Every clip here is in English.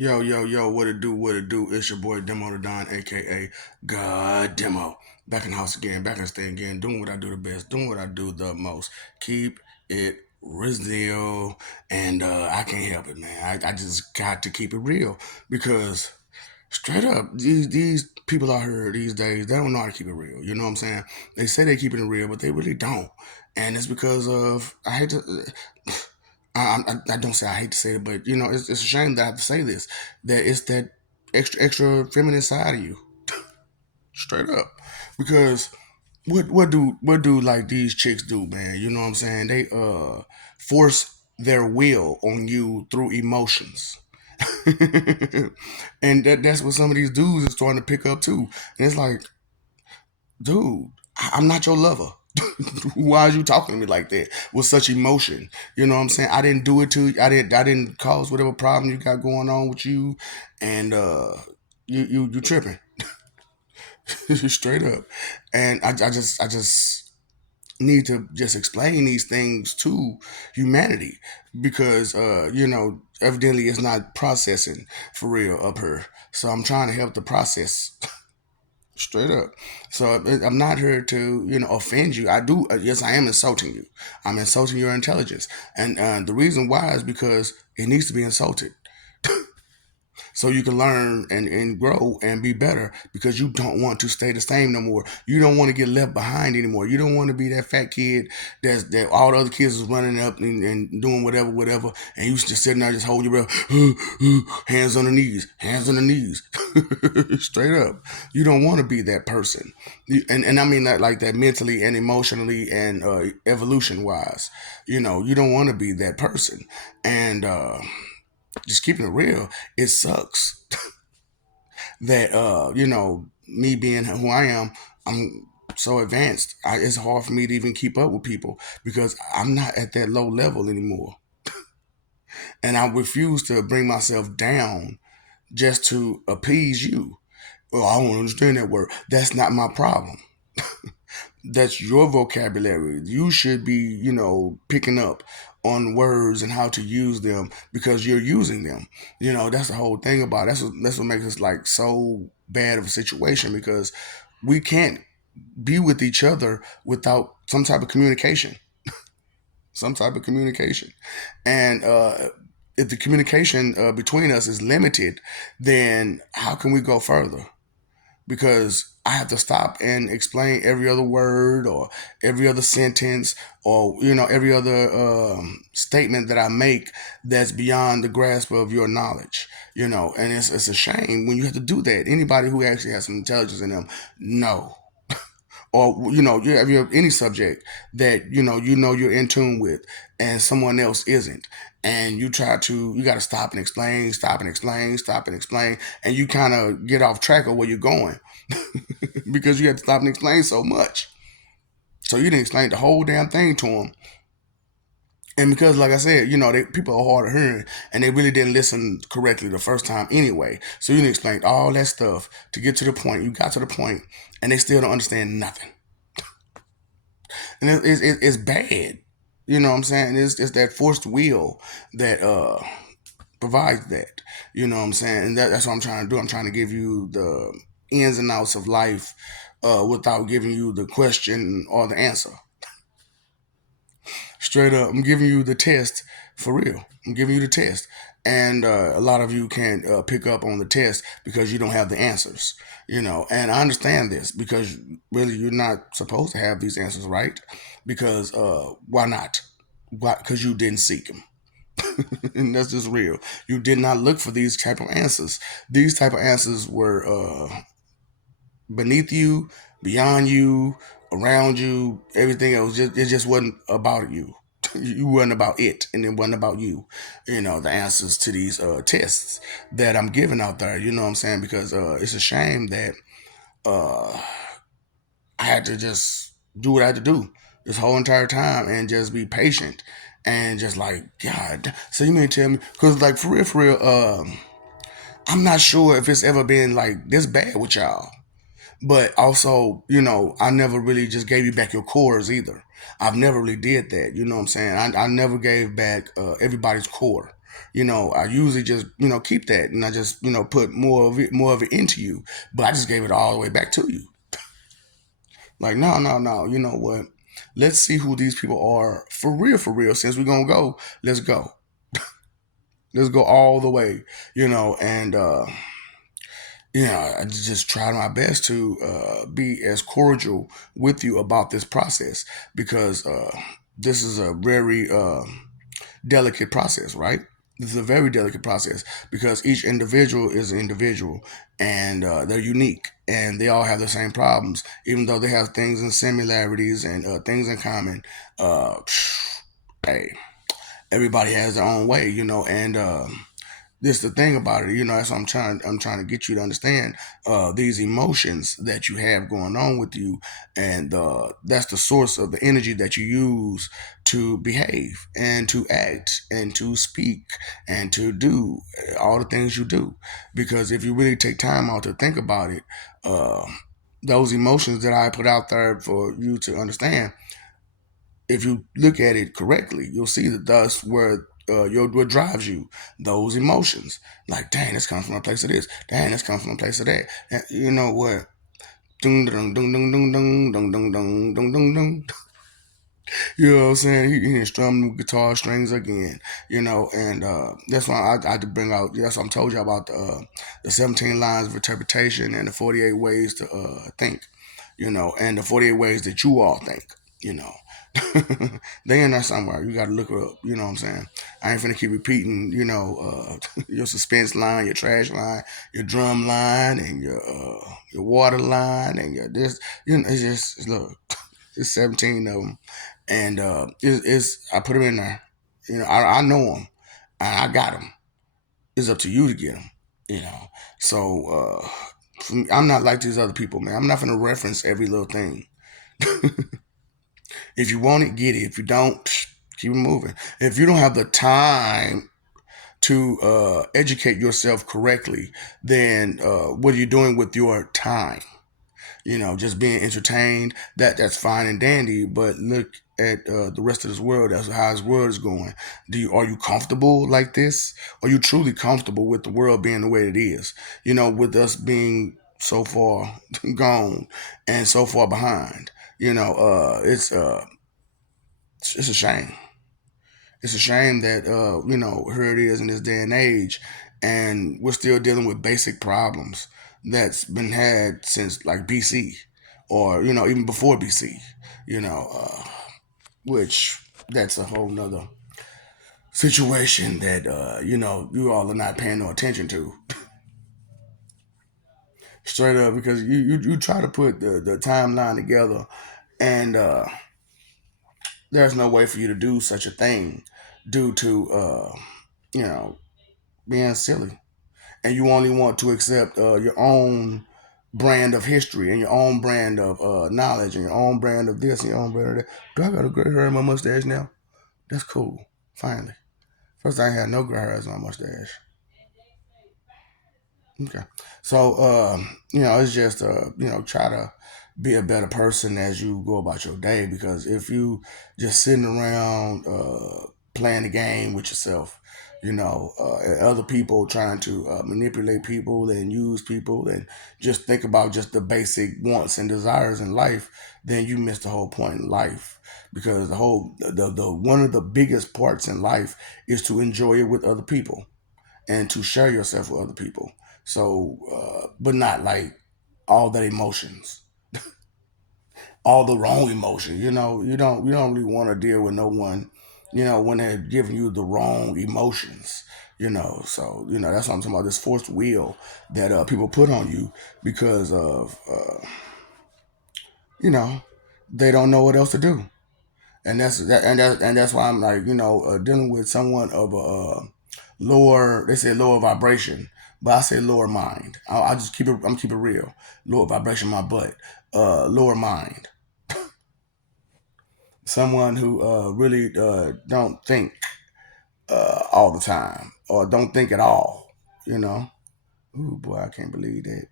Yo, yo, yo, what it do, what it do? It's your boy Demo the Don, aka God Demo. Back in the house again, back in the stand again, doing what I do the best, doing what I do the most. Keep it real. And I can't help it, man. I just got to keep it real because straight up, these people out here these days, they don't know how to keep it real. You know what I'm saying? They say they keeping it real, but they really don't. And it's because of I hate to I don't say I hate to say it, but it's a shame that I have to say this. That it's that extra feminine side of you, straight up. Because what do like these chicks do, man? You know what I'm saying? They force their will on you through emotions. And that's what some of these dudes is starting to pick up too. And it's like, dude, I'm not your lover. Why are you talking to me like that with such emotion? You know what I'm saying? I didn't do it to you. I didn't cause whatever problem you got going on with you, and you tripping straight up. And I just need to just explain these things to humanity because evidently it's not processing for real up here. So I'm trying to help the process. Straight up. So I'm not here to, offend you. I do. Yes, I am insulting you. I'm insulting your intelligence. And the reason why is because it needs to be insulted so you can learn and grow and be better because you don't want to stay the same no more. You don't want to get left behind anymore. You don't want to be that fat kid that all the other kids is running up and doing whatever, and you just sitting there just holding your breath, hands on the knees, hands on the knees, straight up. You don't want to be that person, and I mean that like that mentally and emotionally and evolution wise. You don't want to be that person, and just keeping it real, it sucks that me being who I am, I'm so advanced. It's hard for me to even keep up with people because I'm not at that low level anymore, and I refuse to bring myself down just to appease you. Well, I don't understand that word. That's not my problem. That's your vocabulary. You should be, picking up on words and how to use them because you're using them. That's the whole thing about it. That's what makes us like so bad of a situation because we can't be with each other without some type of communication. Some type of communication. And if the communication between us is limited, then how can we go further? Because I have to stop and explain every other word or every other sentence or every other statement that I make that's beyond the grasp of your knowledge. And it's a shame when you have to do that. Anybody who actually has some intelligence in them, no. Or you have any subject that you're in tune with and someone else isn't, and you got to stop and explain, stop and explain, stop and explain, and you kind of get off track of where you're going because you have to stop and explain so much. So you didn't explain the whole damn thing to them. And because, like I said, people are hard of hearing, and they really didn't listen correctly the first time anyway. So you didn't explain all that stuff to get to the point. You got to the point, and they still don't understand nothing. And it's bad. You know what I'm saying? It's that forced will that provides that. You know what I'm saying? And that's what I'm trying to do. I'm trying to give you the ins and outs of life without giving you the question or the answer. Straight up, I'm giving you the test for real. I'm giving you the test. And a lot of you can't pick up on the test because you don't have the answers, And I understand this because really you're not supposed to have these answers, right? Because why not? Why? Because you didn't seek them. And that's just real. You did not look for these type of answers. These type of answers were beneath you, beyond you, around you, everything else. It just wasn't about you. You wasn't about it, and it wasn't about you. The answers to these tests that I'm giving out there. You know what I'm saying? Because it's a shame that uh, I had to just do what I had to do this whole entire time and just be patient and just like God. So you may tell me because like for real, I'm not sure if it's ever been like this bad with y'all. But also, I never really just gave you back your cores either. I've never really did that. You know what I'm saying? I never gave back everybody's core. I usually just keep that, and I just put more of it into you. But I just gave it all the way back to you. Like, no, no, no. You know what? Let's see who these people are for real, for real. Since we're gonna go, let's go. Let's go all the way. And I just tried my best to be as cordial with you about this process, because this is a very delicate process, right? This is a very delicate process because each individual is an individual, and they're unique, and they all have the same problems, even though they have things in similarities and things in common. Uh, hey, everybody has their own way, and this the thing about it, that's what I'm trying to get you to understand, these emotions that you have going on with you, and that's the source of the energy that you use to behave and to act and to speak and to do all the things you do. Because if you really take time out to think about it, uh, those emotions that I put out there for you to understand, if you look at it correctly, you'll see that that's where what drives you, those emotions. Like, dang, this comes from a place of this. Dang, this comes from a place of that. And you know what? Dung dung dung dung dung dung dung dung dung dung dung dung. You know what I'm saying? He didn't strum the guitar strings again. And that's why I had to bring out. That's what I'm told you about the 17 lines of interpretation and the 48 ways to think. And the 48 ways that you all think. You know, they in there somewhere. You got to look her up. You know what I'm saying? I ain't finna keep repeating. Your suspense line, your trash line, your drum line, and your water line, and your this. It's just look. It's 17 of them, and it's I put them in there. I know them. I got them. It's up to you to get them. You know. So I'm not like these other people, man. I'm not gonna reference every little thing. If you want it, get it. If you don't, keep it moving. If you don't have the time to educate yourself correctly, then what are you doing with your time? Just being entertained, that's fine and dandy, but look at the rest of this world. That's how this world is going. Are you comfortable like this? Are you truly comfortable with the world being the way it is? With us being so far gone and so far behind. It's a shame. It's a shame that here it is in this day and age, and we're still dealing with basic problems that's been had since like BC, or even before BC. You know, which that's a whole nother situation that you all are not paying no attention to. Straight up, because you try to put the timeline together, and there's no way for you to do such a thing due to you know being silly, and you only want to accept your own brand of history and your own brand of knowledge and your own brand of this and your own brand of that. Do I got a gray hair in my mustache now? That's cool. Finally, first I ain't had no gray hairs on my mustache. Okay, so it's just try to be a better person as you go about your day, because if you just sitting around playing the game with yourself, and other people trying to manipulate people and use people and just think about just the basic wants and desires in life, then you miss the whole point in life. Because the one of the biggest parts in life is to enjoy it with other people and to share yourself with other people. So, but not like all the emotions, all the wrong emotions. You don't really want to deal with no one, when they're giving you the wrong emotions. So that's what I'm talking about. This forced will that people put on you because of you know they don't know what else to do, and that's why I'm like dealing with someone of a lower. They say lower vibration, but I say lower mind. I just keep it. I'm keep it real. Lower vibration, my butt. Lower mind. Someone who really don't think all the time, or don't think at all. You know. Ooh boy, I can't believe that.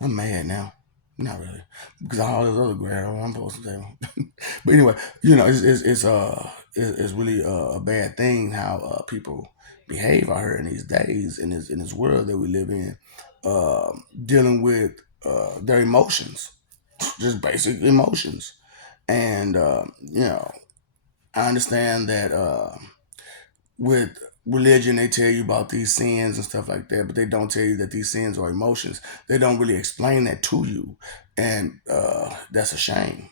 I'm mad now. Not really, because all this other grammar I'm supposed to tell. But anyway, it's really a bad thing how people behave out here in these days, in this world that we live in, dealing with their emotions, just basic emotions. And I understand that with religion they tell you about these sins and stuff like that, but they don't tell you that these sins are emotions. They don't really explain that to you, and that's a shame.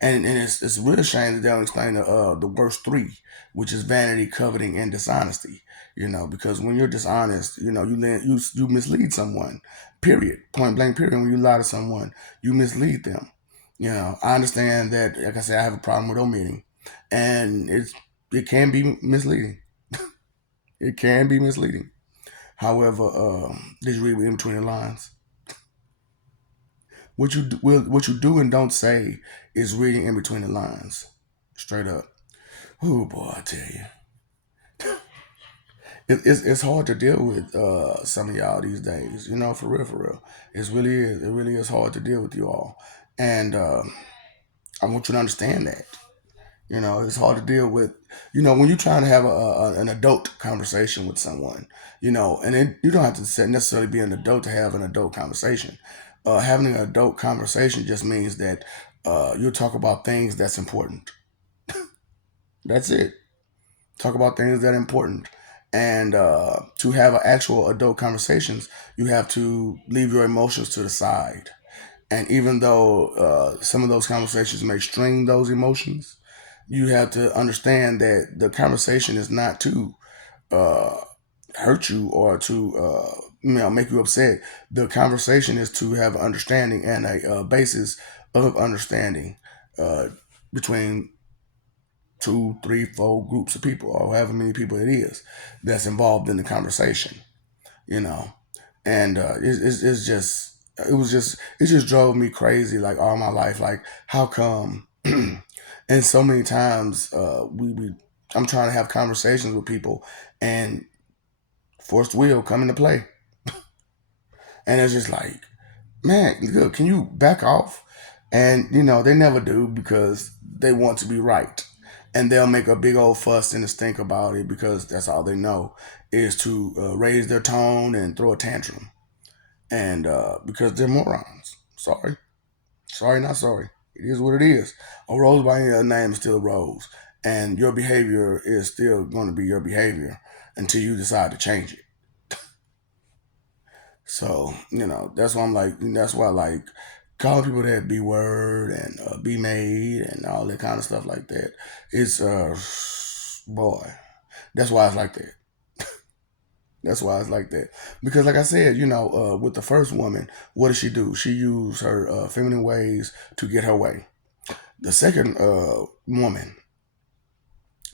And it's a real shame that they don't explain the worst three, which is vanity, coveting, and dishonesty. Because when you're dishonest, you mislead someone. Period. Point blank. Period. When you lie to someone, you mislead them. I understand that. Like I said, I have a problem with omitting, and it can be misleading. It can be misleading. However, did you read in between the lines? What you do and don't say is reading in between the lines, straight up. Oh boy, I tell you, it's hard to deal with some of y'all these days. For real, for real. It really is hard to deal with you all, and I want you to understand that. It's hard to deal with. When you're trying to have an adult conversation with someone. And you don't have to necessarily be an adult to have an adult conversation. Having an adult conversation just means that you'll talk about things that's important. That's it. Talk about things that are important. And to have actual adult conversations, you have to leave your emotions to the side. And even though some of those conversations may string those emotions, you have to understand that the conversation is not to uh, hurt you or to make you upset. The conversation is to have understanding and a basis of understanding uh, between two, three, four groups of people, or however many people it is that's involved in the conversation. You know, and it's just it just drove me crazy like all my life. Like how come? And so many times we I'm trying to have conversations with people, and forced will come into play, and it's just like, man, look, can you back off? And they never do because they want to be right, and they'll make a big old fuss and a stink about it because that's all they know is to raise their tone and throw a tantrum, and because they're morons. Sorry, sorry, not sorry. It is what it is. A rose by any other name is still a rose, and your behavior is still going to be your behavior until you decide to change it. So that's why I'm like, that's why I like calling people that B word and be made and all that kind of stuff like that. It's boy, that's why it's like that. That's why it's like that. Because like I said, with the first woman, what did she do? She used her feminine ways to get her way. The second woman,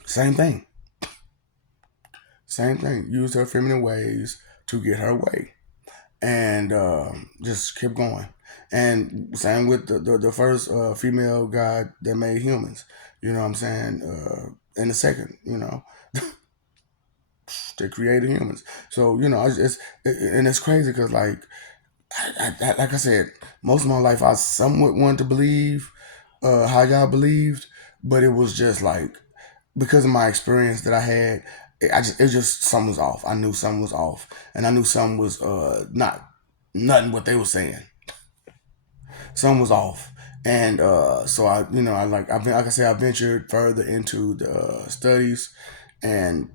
same thing. Same thing. Used her feminine ways to get her way. And just kept going. And same with the first female god that made humans. You know what I'm saying? And the second, they created humans. So and it's crazy because like I said, most of my life I somewhat wanted to believe how y'all believed, but it was just like because of my experience that I had, it just something was off. I knew something was off, and I knew something was not nothing what they were saying. Something was off, and so like I said, I ventured further into the studies, and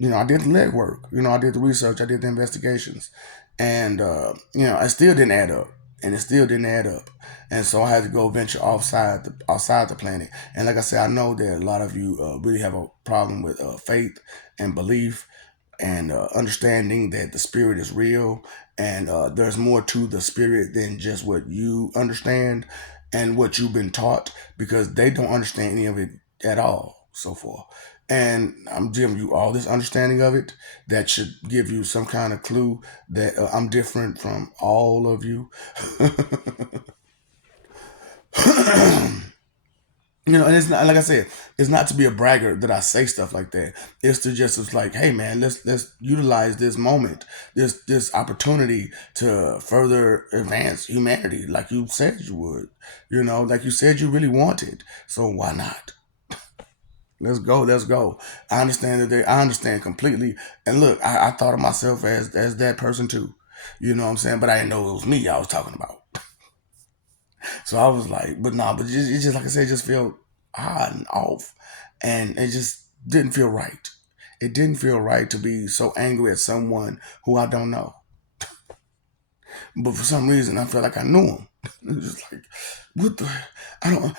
I did the legwork. I did the research, I did the investigations, and I still didn't add up, and it still didn't add up, and so I had to go venture outside the planet. And like I said, I know that a lot of you really have a problem with faith and belief and understanding that the spirit is real and there's more to the spirit than just what you understand and what you've been taught, because they don't understand any of it at all so far. And I'm giving you all this understanding of it that should give you some kind of clue that I'm different from all of you. And it's not like I said, it's not to be a braggart that I say stuff like that. It's like, hey man, let's utilize this moment, this opportunity to further advance humanity, like you said you would, like you said you really wanted. So why not? Let's go. Let's go. I understand that I understand completely. And look, I thought of myself as that person too. You know what I'm saying? But I didn't know it was me I was talking about. So I was like, but nah, but it just like I said, it just felt odd and off. And it just didn't feel right. It didn't feel right to be so angry at someone who I don't know. But for some reason, I felt like I knew him. It was just like, what the? I don't.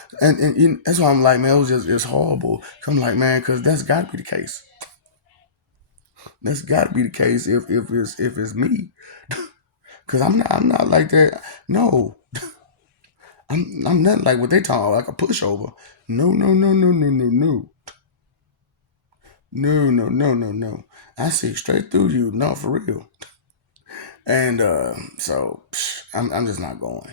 That's why I'm like, man, it's horrible. I'm like, man, because that's got to be the case. That's got to be the case if it's me. Because I'm not like that. No, I'm not like what they talking about, like a pushover. No, no, no, no, no, no, no, no, no, no, no, no. I see straight through you. No, for real. And so I'm just not going.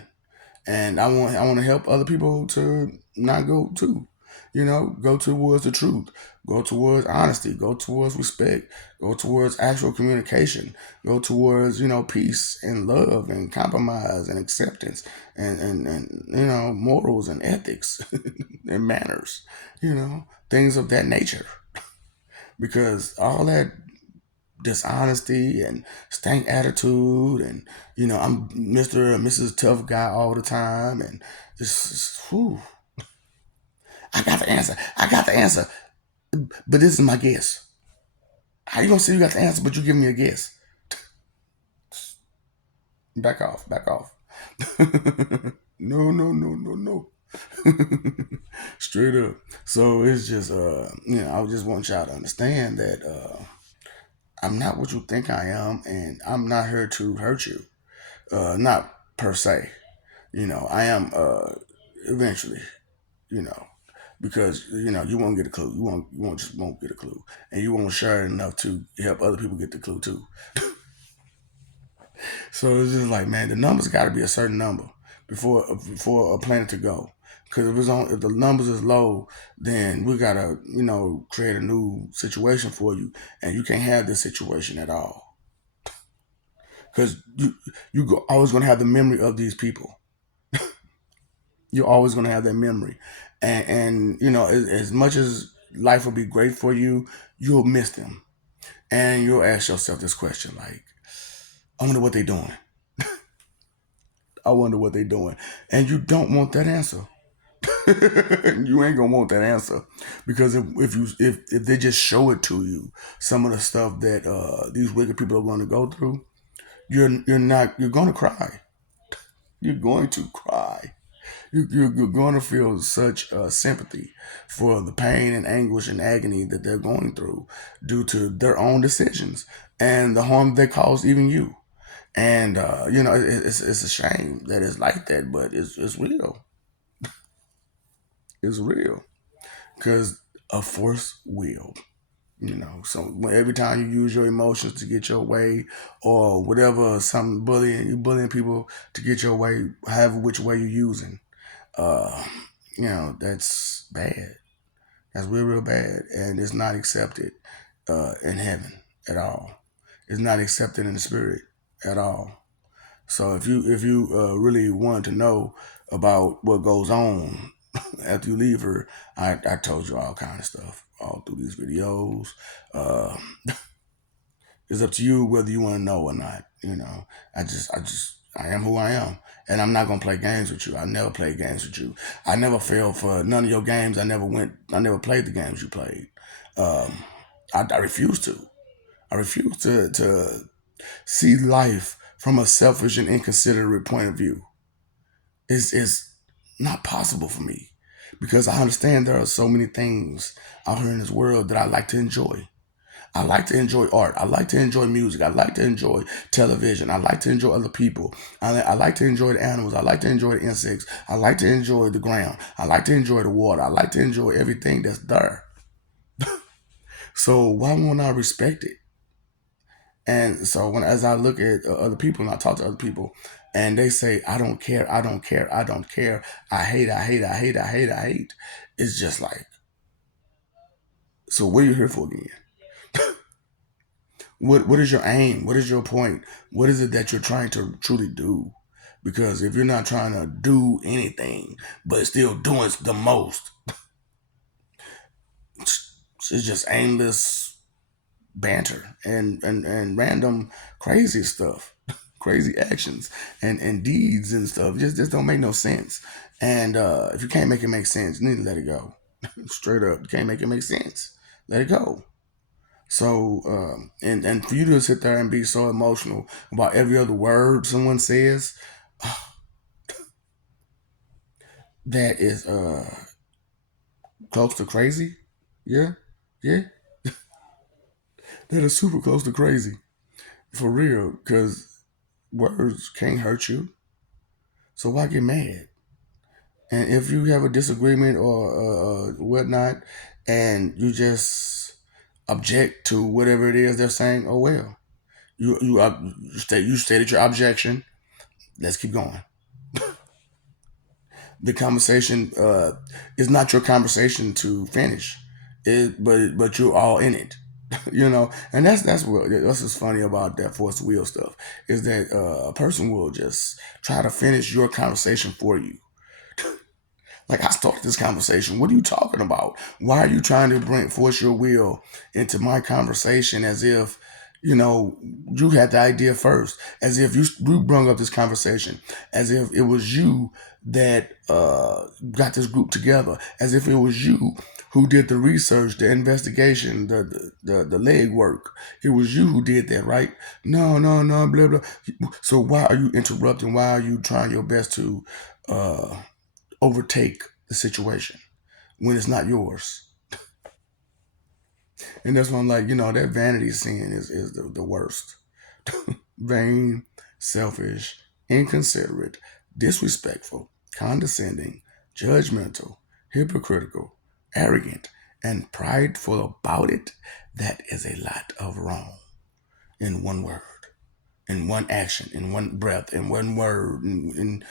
And I want to help other people to not go too. Go towards the truth, go towards honesty, go towards respect, go towards actual communication, go towards peace and love and compromise and acceptance and morals and ethics and manners, things of that nature. Because all that dishonesty and stank attitude and I'm Mr. and Mrs. Tough Guy all the time and whew, I got the answer. I got the answer. But this is my guess. How you gonna say you got the answer but you give me a guess? Back off, back off. No, no, no, no, no. Straight up. So it's just I just want y'all to understand that I'm not what you think I am and I'm not here to hurt you. Not per se. I am eventually, you know, because you won't get a clue. You won't get a clue, and you won't share it enough to help other people get the clue too. So it's just like, man, the numbers got to be a certain number before a planet to go. Because if the numbers is low, then we gotta create a new situation for you, and you can't have this situation at all. Because always gonna have the memory of these people. You're always going to have that memory, and as much as life will be great for you, you'll miss them, and you'll ask yourself this question like, I wonder what they're doing. I wonder what they're doing, and you don't want that answer. You ain't gonna want that answer because if they just show it to you, some of the stuff that these wicked people are going to go through, you're going to cry. You're going to cry. You're going to feel such sympathy for the pain and anguish and agony that they're going through due to their own decisions and the harm they caused even you. And it's a shame that it's like that, but it's real. It's real because a force will. So every time you use your emotions to get your way, or whatever, some bullying people to get your way, however which way you're using, uh, that's bad. That's real, real bad, and it's not accepted in heaven at all. It's not accepted in the spirit at all. So if you really want to know about what goes on after you leave her, I told you all kind of stuff all through these videos. Uh, it's up to you whether you want to know or not. I am who I am, and I'm not gonna play games with you. I never played games with you. I never fell for none of your games. I never played the games you played. Um, I refuse to. I refuse to see life from a selfish and inconsiderate point of view. It's not possible for me because I understand there are so many things out here in this world that I like to enjoy. I like to enjoy art. I like to enjoy music. I like to enjoy television. I like to enjoy other people. I like to enjoy the animals. I like to enjoy the insects. I like to enjoy the ground. I like to enjoy the water. I like to enjoy everything that's there. So why won't I respect it? And so as I look at other people and I talk to other people, and they say, "I don't care. I don't care. I don't care. I hate. I hate. I hate. I hate. I hate." It's just like, so what are you here for again? What is your aim? What is your point? What is it that you're trying to truly do? Because if you're not trying to do anything but still doing the most, it's just aimless banter and random crazy stuff, crazy actions and deeds and stuff. Just don't make no sense. And if you can't make it make sense, you need to let it go. Straight up, you can't make it make sense. Let it go. So and for you to sit there and be so emotional about every other word someone says, that is close to crazy. Yeah, yeah, that is super close to crazy for real. Because words can't hurt you, so why get mad? And if you have a disagreement or whatnot, and you just object to whatever it is they're saying, oh well, you stated your objection. Let's keep going. The conversation is not your conversation to finish, but you're all in it. And that's what's funny about that force wheel stuff is that a person will just try to finish your conversation for you. Like, I started this conversation. What are you talking about? Why are you trying to force your will into my conversation as if, you had the idea first, as if you brought up this conversation, as if it was you that got this group together, as if it was you who did the research, the investigation, the leg work. It was you who did that, right? No, no, no, blah, blah. So why are you interrupting? Why are you trying your best to uh, overtake the situation when it's not yours? And that's why I'm like, that vanity sin is the worst. Vain, selfish, inconsiderate, disrespectful, condescending, judgmental, hypocritical, arrogant, and prideful about it. That is a lot of wrong in one word, in one action, in one breath, in one word, and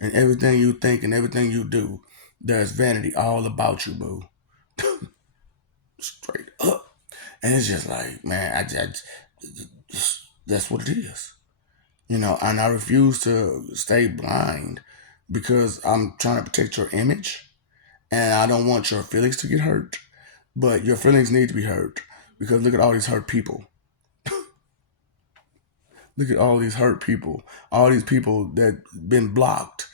everything you think and everything you do. There's vanity all about you, boo. Straight up. And it's just like, man, that's what it is. And I refuse to stay blind because I'm trying to protect your image and I don't want your feelings to get hurt. But your feelings need to be hurt because look at all these hurt people. Look at all these hurt people, all these people that been blocked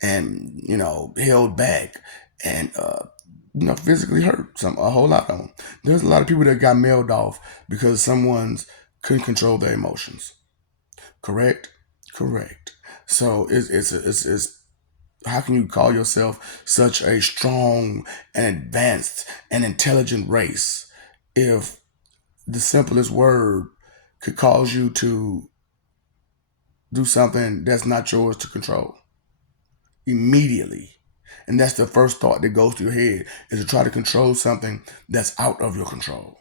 and held back and physically hurt. A whole lot of them. There's a lot of people that got mailed off because someone's couldn't control their emotions. Correct, correct. So it's how can you call yourself such a strong and advanced and intelligent race if the simplest word could cause you to do something that's not yours to control immediately? And that's the first thought that goes to your head is to try to control something that's out of your control.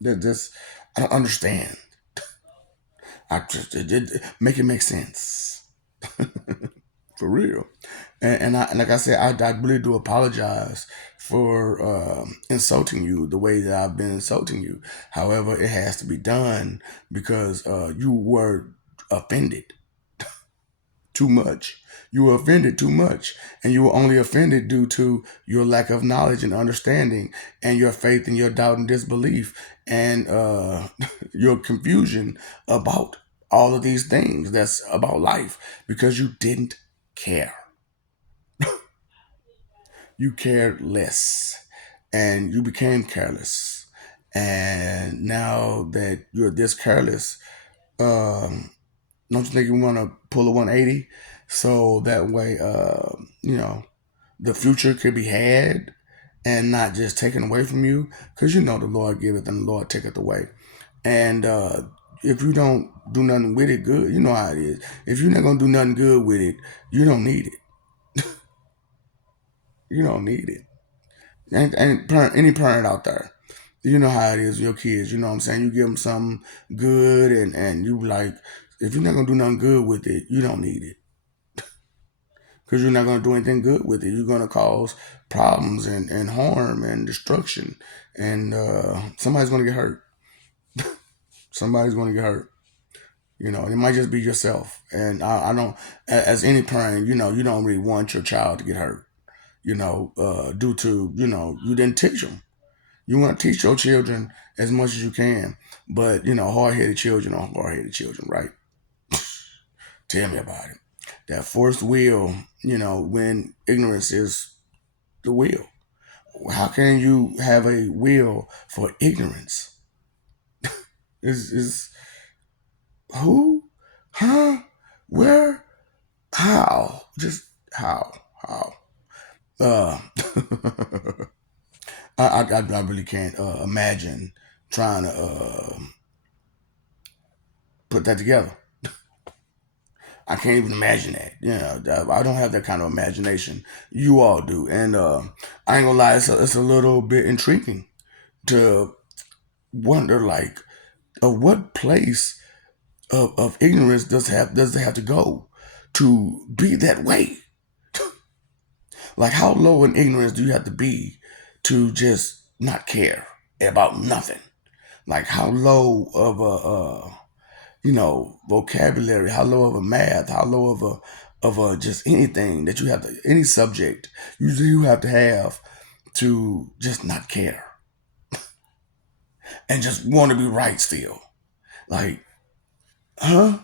That just I don't understand. I just make it make sense for real. And like I said, I really do apologize for insulting you the way that I've been insulting you. However, it has to be done because you were offended too much. You were offended too much, and you were only offended due to your lack of knowledge and understanding, and your faith and your doubt and disbelief, and your confusion about all of these things that's about life because you didn't care. You cared less, and you became careless. And now that you're this careless, um, don't you think you want to pull a 180 so that way, the future could be had and not just taken away from you? Because the Lord giveth and the Lord taketh away. And if you don't do nothing with it good, you know how it is. If you're not going to do nothing good with it, you don't need it. You don't need it. And any parent out there, you know how it is with your kids. You know what I'm saying? You give them something good and you like, if you're not going to do nothing good with it, you don't need it. Because you're not going to do anything good with it. You're going to cause problems and harm and destruction. And somebody's going to get hurt. Somebody's going to get hurt. It might just be yourself. And I don't, as any parent, you don't really want your child to get hurt. due to you didn't teach them. You want to teach your children as much as you can, but hard-headed children are hard-headed children, right? Tell me about it. That forced will, when ignorance is the will. How can you have a will for ignorance? Is who? Huh? Where? How? Just how? How? Uh, I really can't imagine trying to put that together. I can't even imagine that. I don't have that kind of imagination. You all do, and I ain't gonna lie, it's a little bit intriguing to wonder, like, what place of ignorance does it have to go to be that way? Like, how low in ignorance do you have to be to just not care about nothing? Like, how low of a vocabulary, how low of a math, how low of a just anything that you have to, any subject you have to have to just not care and just want to be right still. Like, huh?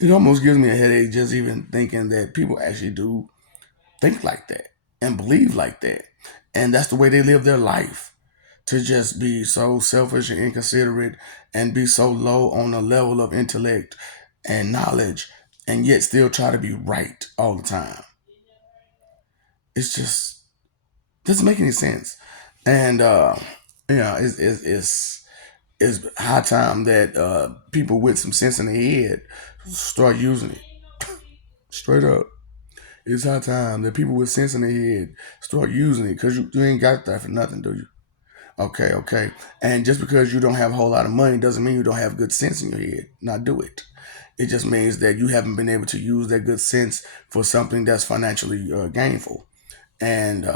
It almost gives me a headache just even thinking that people actually do think like that and believe like that. And that's the way they live their life. To just be so selfish and inconsiderate and be so low on the level of intellect and knowledge and yet still try to be right all the time. It's just doesn't make any sense. And it's high time that people with some sense in their head start using it. Straight up. It's high time that people with sense in their head start using it because you ain't got that for nothing, do you? Okay, okay. And just because you don't have a whole lot of money doesn't mean you don't have good sense in your head. Now do it. It just means that you haven't been able to use that good sense for something that's financially gainful. And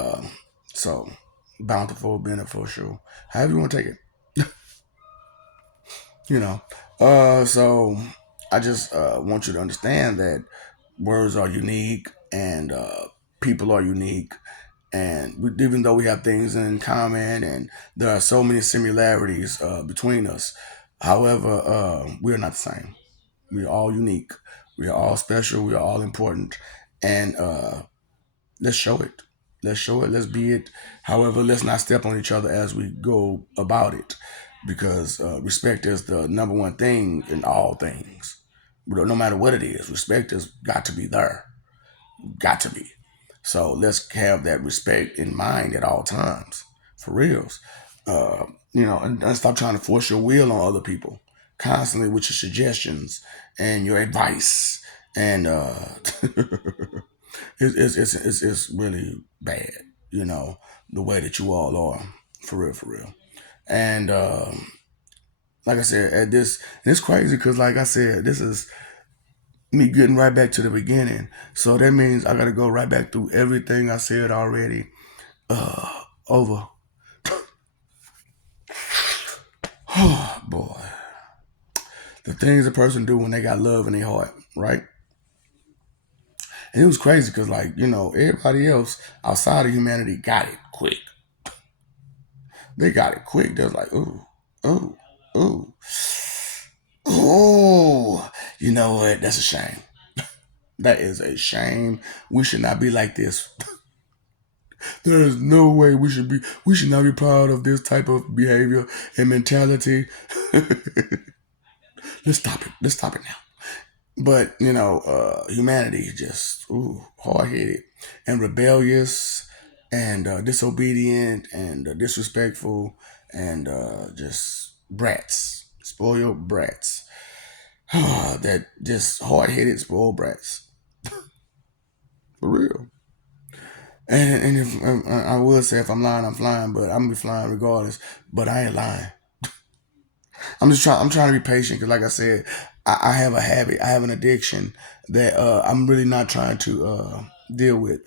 so, bountiful, beneficial, however you want to take it, you know. So, I just want you to understand that words are unique and people are unique and even though we have things in common and there are so many similarities between us, however, we are not the same. We are all unique. We are all special. We are all important, and let's show it. Let's show it. Let's be it. However, let's not step on each other as we go about it, because respect is the number one thing in all things. No matter what it is, respect has got to be there. Got to be. So let's have that respect in mind at all times, for reals. And stop trying to force your will on other people constantly with your suggestions and your advice. And it's really bad, the way that you all are, for real, for real. And like I said, and it's crazy because, like I said, this is me getting right back to the beginning. So that means I got to go right back through everything I said already over. Oh boy, the things a person do when they got love in their heart, right? And it was crazy because, like, everybody else outside of humanity got it quick. They got it quick. They was like, ooh, ooh, ooh, ooh. You know what? That's a shame. That is a shame. We should not be like this. There is no way we should be. We should not be proud of this type of behavior and mentality. Let's stop it. Let's stop it now. But humanity is just hard headed and rebellious and disobedient and disrespectful and just brats, spoiled brats. That just hard headed spoiled brats, for real. And if I would say if I'm lying, I'm flying, but I'm gonna be flying regardless. But I ain't lying. I'm just trying. I'm trying to be patient because, like I said, I have a habit. I have an addiction that I'm really not trying to deal with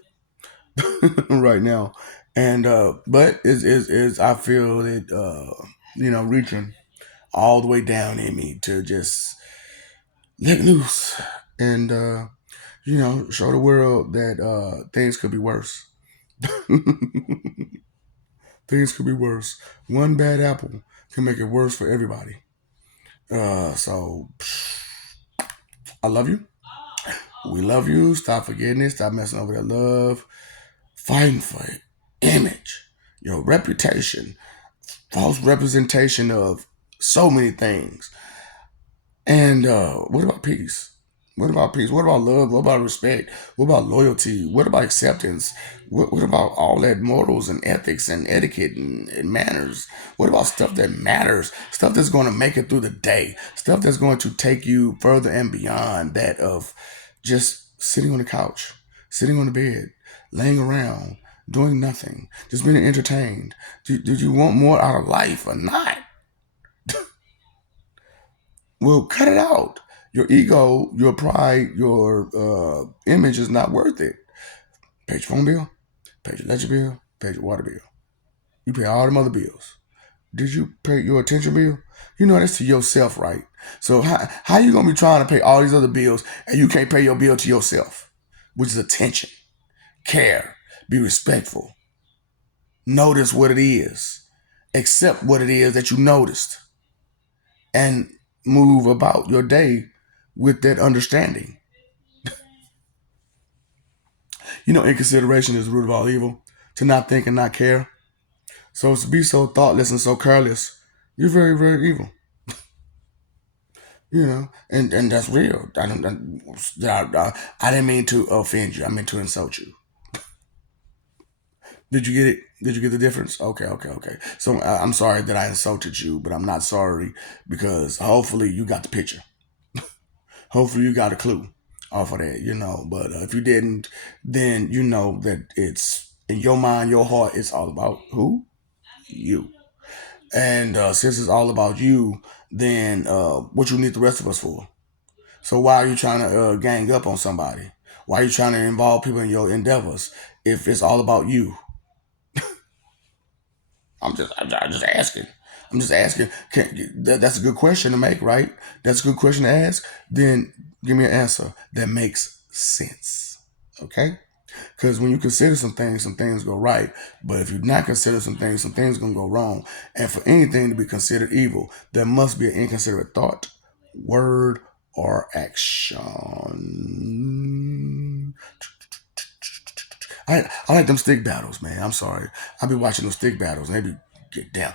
right now. And but is I feel it reaching all the way down in me to just let loose and Show the world that things could be worse. Things could be worse. One bad apple can make it worse for everybody. So I love you. We love you. Stop forgetting it. Stop messing over that love. Fighting for it. Image, your reputation, false representation of so many things. And what about peace? What about peace? What about love? What about respect? What about loyalty? What about acceptance? What about all that morals and ethics and etiquette and manners? What about stuff that matters? Stuff that's going to make it through the day? Stuff that's going to take you further and beyond that of just sitting on the couch, sitting on the bed, laying around, doing nothing, just being entertained. Do you want more out of life or not? Well, cut it out. Your ego, your pride, your image is not worth it. Pay your phone bill, pay your electric bill, pay your water bill. You pay all them other bills. Did you pay your attention bill? You know that's to yourself, right? So how you gonna be trying to pay all these other bills and you can't pay your bill to yourself, which is attention, care, be respectful, notice what it is, accept what it is that you noticed, and move about your day with that understanding. Inconsideration is the root of all evil. To not think and not care. So to be so thoughtless and so careless, you're very, very evil. And that's real. I didn't mean to offend you. I meant to insult you. Did you get it? Did you get the difference? Okay, okay, okay. So I'm sorry that I insulted you, but I'm not sorry because hopefully you got the picture. Hopefully you got a clue off of that. But if you didn't, then you know that it's in your mind, your heart, it's all about who? You. And since it's all about you, then what you need the rest of us for? So why are you trying to gang up on somebody? Why are you trying to involve people in your endeavors if it's all about you? I'm just asking. I'm just asking. That's a good question to make, right? That's a good question to ask. Then give me an answer that makes sense. Okay? Because when you consider some things go right. But if you not consider some things gonna go wrong. And for anything to be considered evil, there must be an inconsiderate thought, word, or action. I like them stick battles, man. I'm sorry. I be watching those stick battles and they be get down.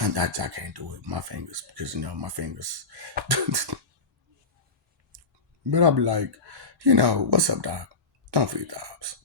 I can't do it. My fingers, because my fingers. But I'll be like, what's up, Doc? Don't feed the ops.